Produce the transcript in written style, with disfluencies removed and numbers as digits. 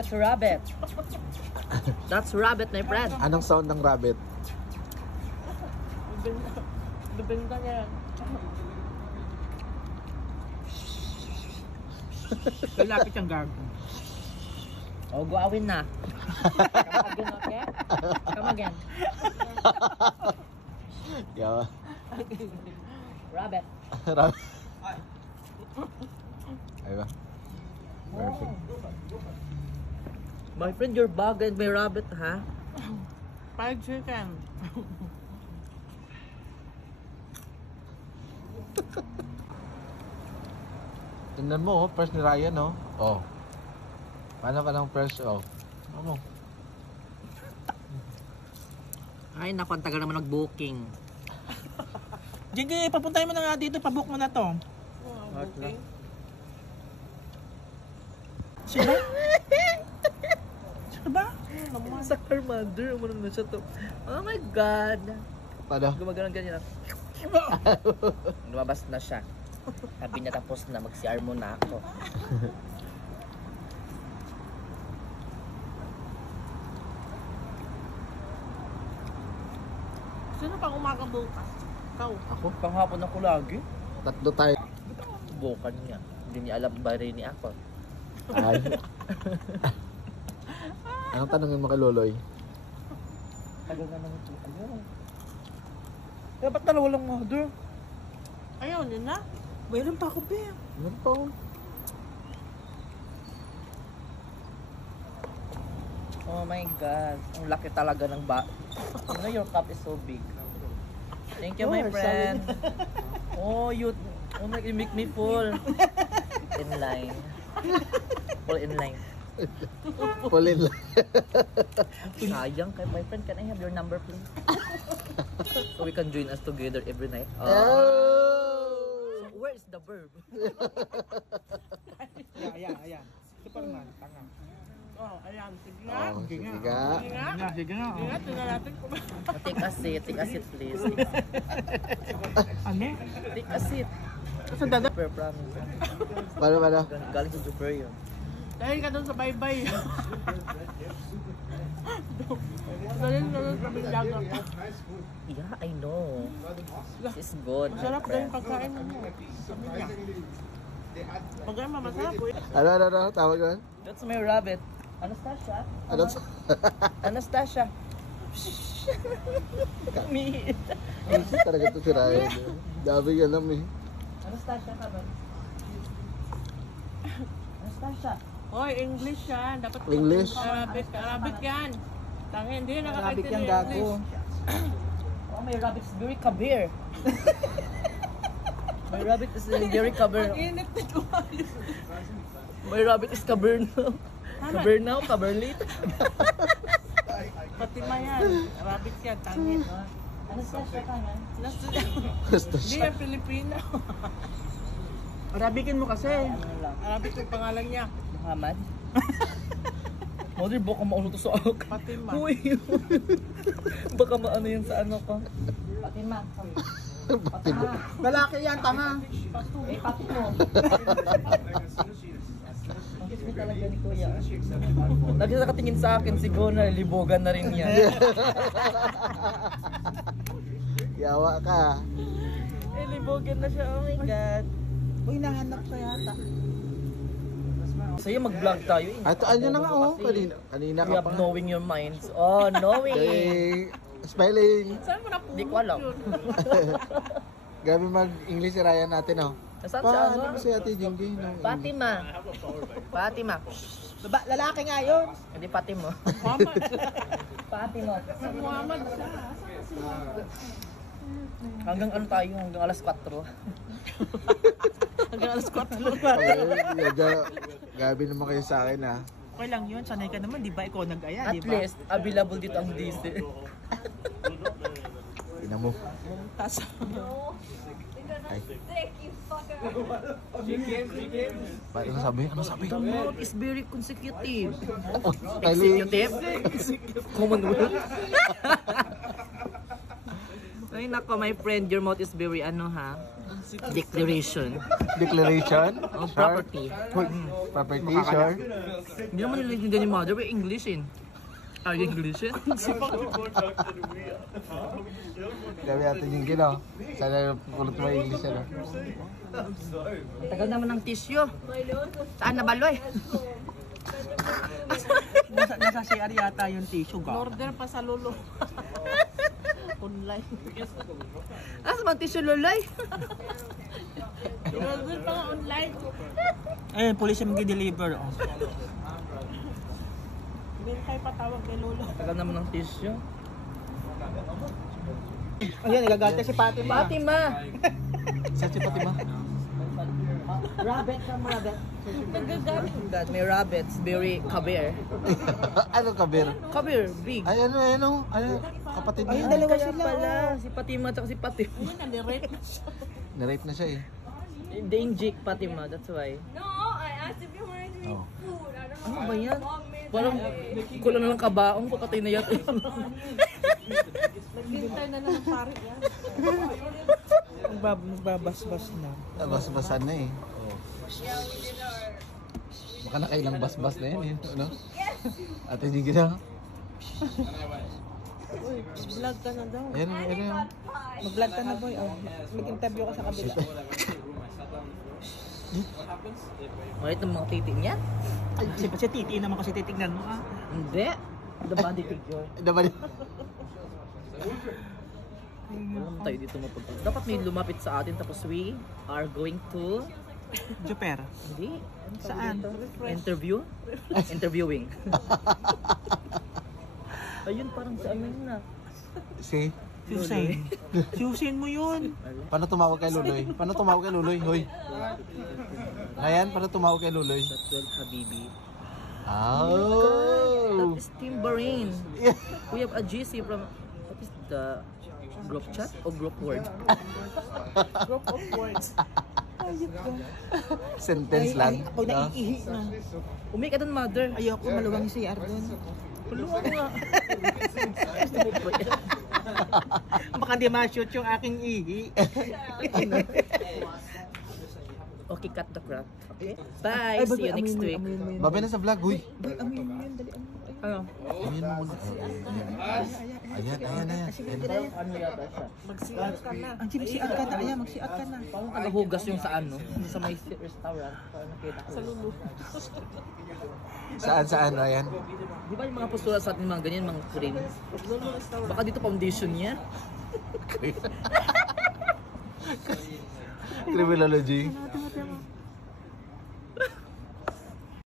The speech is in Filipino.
that's rabbit. That's rabbit, my friend. Anong sound ng rabbit? Bibenta niya. Lalapit ang gago. Oh, guawin na. Come again, okay? Come again. Yeah. Rabbit. Rabbit. Ayun ba? Perfect. My friend, your bag and my rabbit, ha? Fried chicken. Tingnan mo, fresh ni Ryan, no? Oh. Paano ka ng fresh, oh? Ano? Ay, naku, ang tagal naman nag-booking. Sige, papuntahin mo na nga dito. Pabook mo na to. Okay. Sino? Sino ba? Sa her mother, umano na siya to. Oh my God. Paano? Gumagano'n ganyan. Lumabas na siya. Sabi niya tapos na, mag-CR muna ako. Sino pang umagang bukas? Ikaw. Ako? Panghapon ako lagi. Tatlo tayo. Bukan niya. Hindi niya alam ba rin ni ako. Ay. Anong tanongin mo kay Loloy? Tagal na naman ito. Ayun. Dapat dalawa lang mother. Ayaw, yun na. Mayroon pa ako, Bea. Ano pa? Oh my God. Ang laki talaga ng ba... You know, your cup is so big. Thank you, my friend. Oh, you make me full. In line. Full in line. Pulin lang. Sayang kay my friend. Can I have your number, please? So we can join us together every night. Oh! So where is the verb? Ayan. Superman, tanga. Oh, ayan. Sige nga. Oh, sige nga. Sige nga. Sige nga. Tingnan natin kung Take a seat, please. ano? Take a seat. Sa dada. Super promise. Paano? Galing sa super yun. Dahil ka doon sa bye-bye. Dahil ka doon sa Bindaga. Yeah, I know. This is good. Masarap dahil pagkain mo. Sabi niya. Pagkain mo, masarap po. Ano? Tawag yun? That's my rabbit. Anastasia? Ano? Anastasia. Kami. Easy talaga ito si Ryan. Dami alam eh. Anastasia ka ba? Anastasia. Hoy, English yan. Dapat English? Arabic yan. Tangi, hindi Rabbit nakakaintindi yung ng gago. English. Oh, my rabbit is very kabir. My rabbit is very kabir. Init na tumalis. My rabbit is kabir now. Kabir now, kaberlit. Fatima yan. Arabic yan. Tangi. Anastasia ka nga? Gusto Hindi siya. yan Pilipino. Arabicin mo kasi. Ano lang? Arabic yung pangalan niya. Muhammad? Mother, baka maulo to sa akin. Fatima. Uy! Baka maano yun sa ano ko. Fatima. Fatima. Lalaki yan, tanga. Eh, pati mo. Ang kiss mo talaga ni Kuya. Lagi sa nakatingin sa akin, siguro na libogan na rin yan. Yawa ka. Eh, libogan na siya. Oh my God. Uy, nahanap siya yata. Sa'yo mag-vlog tayo eh. Ito, ano na nga oh. Kasi Kanina we ka have pa. knowing your minds. Oh, knowing. Okay. Spelling. Saan mo na po? Hindi ko alam. Gabi mag-English si Ryan natin oh. Nasaan siya? Paano Ano? si Ate Jinggay? Fatima. Fatima. Lalaki nga yun. Hindi Fatima. Muhammad. Fatima. Muhammad siya. Hanggang ano tayo? Hanggang alas 4. Hanggang alas 4. Gabi naman kayo sa akin ah. Okay lang yun. Sanay ka naman. Di ba ikaw nag-aya? At Di ba? least, available dito ang DC. Ina mo. Tas. Ay. Ano sabi? Ano sabi? The mouth is very consecutive. Spelling. Executive? Commonwealth? Ay nako, my friend, your mouth is very ano ha? Declaration. Declaration? Of Sharp. property. Proper t-shirt. Hindi naman nila ni mother, pero English eh. Are you English eh? Kami atin yung gino. Sana pulot mo yung English ano. Tagal naman ng tissue. Saan nabaloy? Nasa CR yata yung tissue ga. Order pa sa Lolo. Online. Asa bang tissue loloy? Order pa nga online. Ayun, police yung mag-deliver. Oh. Hindi kayo patawag kay Lolo. Tagal naman ng tissue. Ayun, nagagante si Fatima. Fatima! Saan si Fatima? Rabbit from rabbit. Nagagalit. God, may rabbits. Very kabir. Ano kabir? Kabir, big. Ay ano? Kapatid Ay, niya. dalawa Kaya sila. pala, si Fatima at si Fatima. Ayun, nalirate na siya. Nirape na siya eh. Dainjik Fatima, that's why. No, I asked if you wanted to eat Oh. food. I don't Ano know. ba yan? Mom made Parang kulang na lang kabaong ko, patay na yata. Naghintay na lang ng pare yan. Magbabasbas na. Bas-basan na eh. Oh. Baka nakailang bas-bas na yan eh. Ano? Ate yung gino. Vlog ka na daw. Ayan yung. Mag-vlog ka na boy. Oh. Mag-interview ka sa kabila. Wait ng mga titi niya? Ay, si Titi naman kasi titignan mo ah. Hindi. The body picture. Dapat Alam tayo dito mapunta. Dapat may lumapit sa atin tapos we are going to... Juper. Hindi. Ano tawag Saan? dito? Interview? Interviewing. Ayun, parang sa amin na. si. Susan. Susan mo yun. Paano tumawag kay Luloy? Paano tumawag kay Luloy? Hoy. Ayan, paano tumawag kay Luloy? Sa 12 Habibi. Oh! That is Timberine. We have a GC from... What is the... Group chat o group word? Group of words. Sentence lang. Ako naiihi na. Umi ka dun, mother. Ayoko maluwang si CR doon. Tulungan ko nga. Gusto mo ba yan? Baka di ma-shoot yung aking ihi. Okay, cut the crap. Okay? Bye! See you next week. Babay na sa vlog, huy. Amin mo yun, dali. Ano? Ayan mo muna. Ayan. Ano yata siya? Mag-CR ka na. Ang CR ka na. Ayan, mag-CR ka na. Parang tagahugas yung sa ano? Sa may restaurant. Parang nakita ko. Sa Lulu. Saan, Ryan? Di ba yung mga postura sa atin mga ganyan, mga cream? Baka dito foundation niya. Criminology.